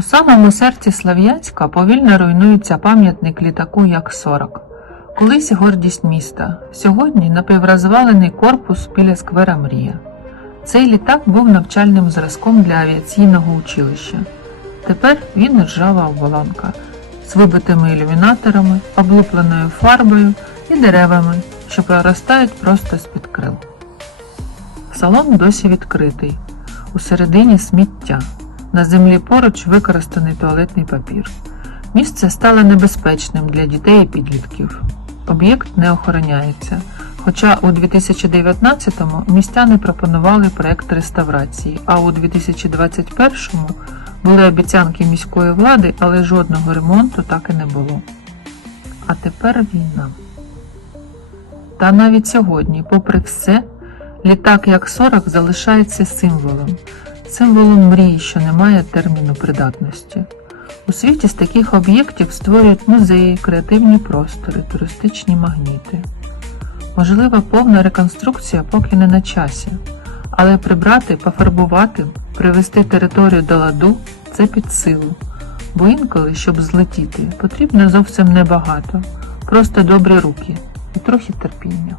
У самому серці Слав'янська повільно руйнується пам'ятник літаку Як-40. Колись гордість міста, сьогодні напіврозвалений корпус біля сквера Мрія. Цей літак був навчальним зразком для авіаційного училища. Тепер він ржава оболонка з вибитими ілюмінаторами, облупленою фарбою і деревами, що проростають просто з-під крил. Салон досі відкритий. Усередині сміття. На землі поруч використаний туалетний папір. Місце стало небезпечним для дітей і підлітків. Об'єкт не охороняється. Хоча у 2019-му містяни пропонували проект реставрації, а у 2021-му були обіцянки міської влади, але жодного ремонту так і не було. А тепер війна. Та навіть сьогодні, попри все, літак як 40 залишається символом, символом мрії, що не має терміну придатності. У світі з таких об'єктів створюють музеї, креативні простори, туристичні магніти. Можлива повна реконструкція поки не на часі, але прибрати, пофарбувати, привести територію до ладу це під силу. Бо інколи, щоб злетіти, потрібно зовсім небагато, просто добрі руки і трохи терпіння.